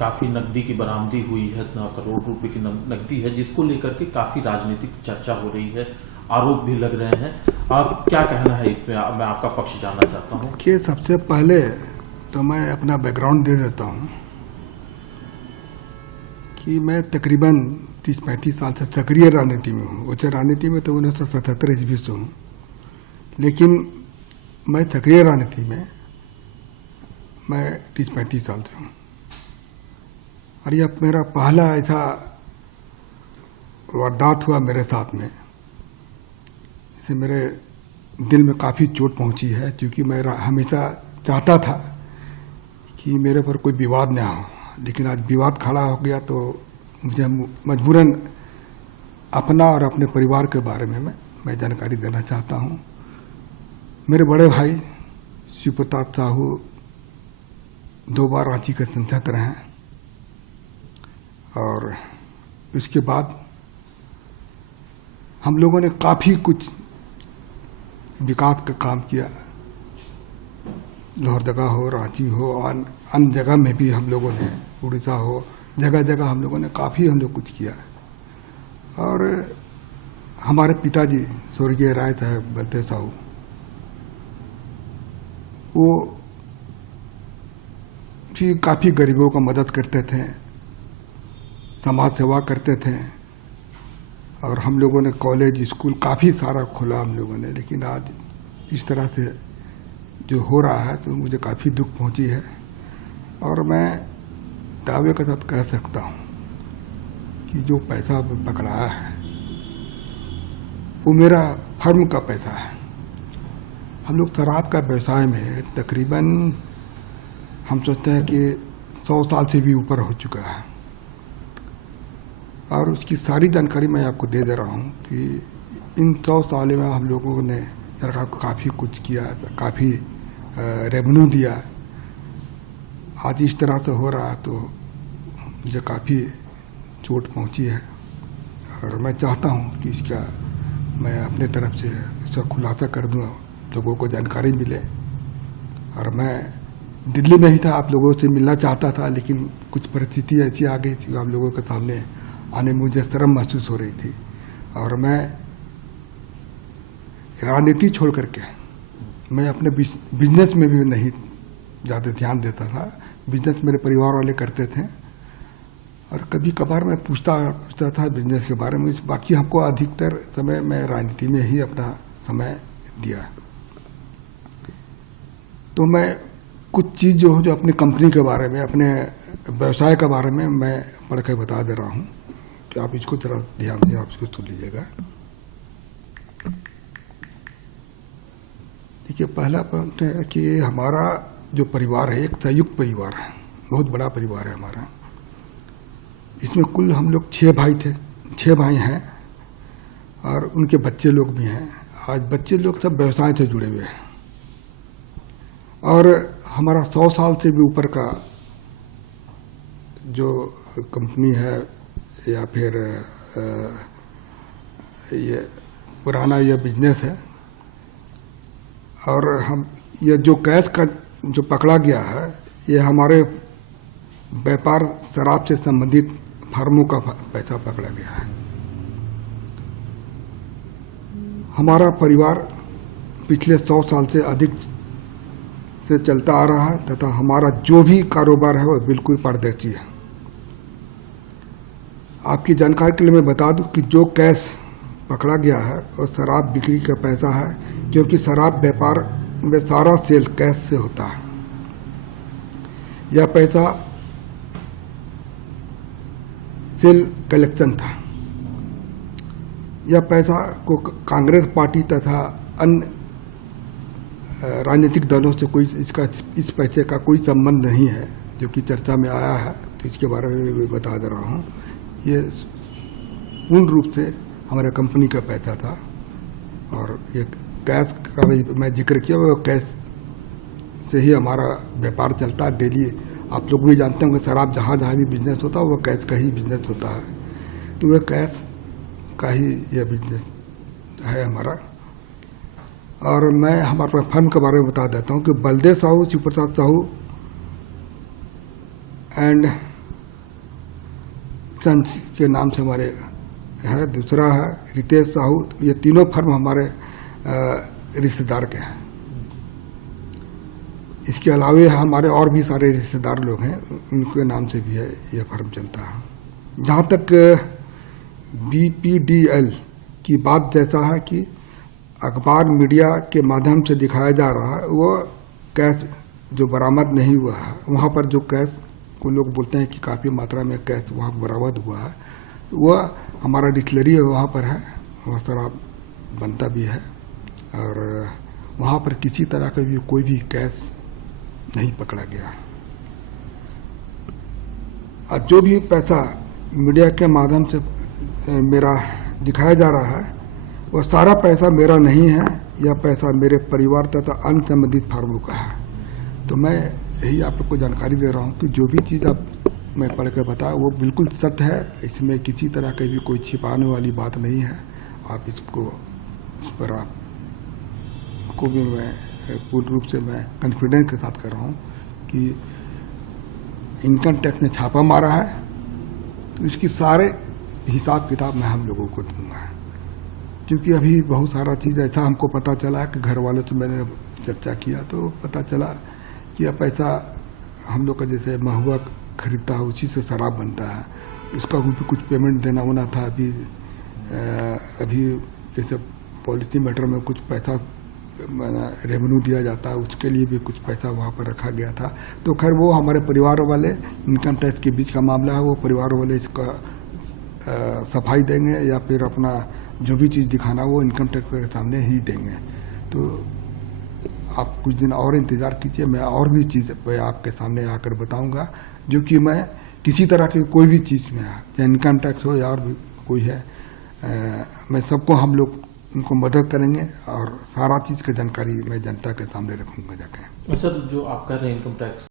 काफी नकदी की बरामदी हुई है, करोड़ रुपए की नकदी है, जिसको लेकर के काफी राजनीतिक चर्चा हो रही है, आरोप भी लग रहे हैं। आप क्या कहना है इसमें? मैं आपका पक्ष जानना चाहता हूं। देखिए, सबसे पहले तो मैं अपना बैकग्राउंड दे देता हूं कि मैं तकरीबन 30-35 साल से सक्रिय राजनीति में हूँ। उच्च राजनीति में तो 1977 ईस्वी से हूँ, लेकिन मैं सक्रिय राजनीति में मैं 30-35 साल से हूँ। और यह मेरा पहला ऐसा वारदात हुआ मेरे साथ में, इससे मेरे दिल में काफ़ी चोट पहुँची है, क्योंकि मैं हमेशा चाहता था कि मेरे पर कोई विवाद न हो, लेकिन आज विवाद खड़ा हो गया तो मुझे मजबूरन अपना और अपने परिवार के बारे में मैं जानकारी देना चाहता हूँ। मेरे बड़े भाई शिव प्रताप साहू 2 बार रांची के सांसद रहे हैं, और उसके बाद हम लोगों ने काफ़ी कुछ विकास का काम किया। लोहरदगा हो, रांची हो, अन्य जगह में भी हम लोगों ने, उड़ीसा हो, जगह जगह हम लोगों ने काफ़ी कुछ किया। और हमारे पिताजी स्वर्गीय राय साहब बलदेव साहू, वो भी काफ़ी गरीबों का मदद करते थे, समाज सेवा करते थे, और हम लोगों ने कॉलेज स्कूल काफ़ी सारा खोला हम लोगों ने। लेकिन आज इस तरह से जो हो रहा है तो मुझे काफ़ी दुख पहुंची है, और मैं दावे के साथ कह सकता हूं कि जो पैसा पकड़ाया है वो मेरा फर्म का पैसा है। हम लोग शराब का व्यवसाय में तकरीबन हम सोचते हैं कि 100 साल से भी ऊपर हो चुका है, और उसकी सारी जानकारी मैं आपको दे रहा हूं कि इन 100 सालों में हम लोगों ने सरकार को काफ़ी कुछ किया, काफ़ी रेवेन्यू दिया। आज इस तरह से हो रहा तो मुझे काफ़ी चोट पहुंची है, और मैं चाहता हूं कि इसका मैं अपने तरफ से इसका खुलासा कर दूं, लोगों को जानकारी मिले। और मैं दिल्ली में ही था, आप लोगों से मिलना चाहता था, लेकिन कुछ परिस्थिति ऐसी आ गई थी, आप लोगों के सामने आने में मुझे शर्म महसूस हो रही थी। और मैं राजनीति छोड़ करके मैं अपने बिजनेस में भी नहीं ज़्यादा ध्यान देता था। बिजनेस मेरे परिवार वाले करते थे, और कभी कभार मैं पूछता था बिजनेस के बारे में। बाकी हमको अधिकतर समय मैं राजनीति में ही अपना समय दिया। तो मैं कुछ चीज़ जो अपनी कंपनी के बारे में, अपने व्यवसाय के बारे में मैं पढ़ के बता दे रहा हूँ, कि आप इसको जरा ध्यान से आप इसको सुन लीजिएगा। देखिए, पहला पॉइंट है कि हमारा जो परिवार है एक संयुक्त परिवार है, बहुत बड़ा परिवार है हमारा। इसमें कुल हम लोग 6 भाई थे, 6 भाई हैं, और उनके बच्चे लोग भी हैं। आज बच्चे लोग सब व्यवसाय से जुड़े हुए हैं, और हमारा 100 साल से भी ऊपर का जो कंपनी है या फिर ये पुराना ये बिजनेस है। और हम ये जो कैश का जो पकड़ा गया है, ये हमारे व्यापार शराब से संबंधित फर्मों का पैसा पकड़ा गया है। हमारा परिवार पिछले 100 साल से अधिक से चलता आ रहा है, तथा हमारा जो भी कारोबार है वो बिल्कुल पारदर्शी है। आपकी जानकारी के लिए मैं बता दूं कि जो कैश पकड़ा गया है वो शराब बिक्री का पैसा है, क्योंकि शराब व्यापार में सारा सेल कैश से होता है। यह पैसा सेल कलेक्शन था। यह पैसा को कांग्रेस पार्टी तथा अन्य राजनीतिक दलों से कोई इस पैसे का कोई संबंध नहीं है, जो कि चर्चा में आया है। तो इसके बारे में मैं बता दे रहा हूँ, ये पूर्ण रूप से हमारे कंपनी का पैसा था। और ये कैश का भी मैं जिक्र किया, वो कैश से ही हमारा व्यापार चलता है डेली। आप लोग भी जानते होंगे, शराब जहाँ जहाँ भी बिजनेस होता है वो कैश का ही बिजनेस होता है। तो वह कैश का ही यह बिजनेस है हमारा। और मैं हमारे फर्म के बारे में बता देता हूँ कि बलदेव साहू, शिव प्रताप साहू एंड सन्स के नाम से हमारे है, दूसरा है रितेश साहू। ये तीनों फर्म हमारे रिश्तेदार के हैं। इसके अलावे हमारे और भी सारे रिश्तेदार लोग हैं, उनके नाम से भी है ये फर्म चलता है। जहाँ तक BPDL की बात जैसा है कि अखबार मीडिया के माध्यम से दिखाया जा रहा है, वो कैश जो बरामद नहीं हुआ है, वहाँ पर जो कैश को लोग बोलते हैं कि काफ़ी मात्रा में कैश वहाँ बरामद हुआ है, तो वह हमारा डिस्टिलरी वहाँ पर है, वह शराब बनता भी है और वहाँ पर किसी तरह का भी कोई भी कैश नहीं पकड़ा गया। और जो भी पैसा मीडिया के माध्यम से मेरा दिखाया जा रहा है, वह सारा पैसा मेरा नहीं है, यह पैसा मेरे परिवार तथा अन्य संबंधित फार्मों का है। तो मैं यही आप लोग को जानकारी दे रहा हूँ कि जो भी चीज़ आप मैं पढ़ कर बताया वो बिल्कुल सत्य है, इसमें किसी तरह की भी कोई छिपाने वाली बात नहीं है। आप इसको इस पर आपको भी मैं पूर्ण रूप से मैं कॉन्फिडेंस के साथ कर रहा हूँ कि इनकम टैक्स ने छापा मारा है, तो इसकी सारे हिसाब किताब मैं हम लोगों को दूंगा। क्योंकि अभी बहुत सारा चीज़ ऐसा हमको पता चला कि घर वालों से मैंने चर्चा किया तो पता चला कि यह पैसा हम लोग का जैसे महुआ खरीदता है उसी से शराब बनता है, उसका भी कुछ पेमेंट देना होना था। अभी जैसे पॉलिसी मैटर में कुछ पैसा रेवेन्यू दिया जाता है, उसके लिए भी कुछ पैसा वहाँ पर रखा गया था। तो खैर वो हमारे परिवार वाले, इनकम टैक्स के बीच का मामला है, वो परिवार वाले इसका सफाई देंगे या फिर अपना जो भी चीज़ दिखाना वो इनकम टैक्स के सामने ही देंगे। तो आप कुछ दिन और इंतज़ार कीजिए, मैं और भी चीज़ मैं आपके सामने आकर बताऊंगा, जो कि मैं किसी तरह की कोई भी चीज़ में चाहे इनकम टैक्स हो या और भी कोई है, मैं सबको हम लोग उनको मदद करेंगे और सारा चीज़ की जानकारी मैं जनता के सामने रखूंगा जाके। सर, जो आप कर रहे हैं इनकम टैक्स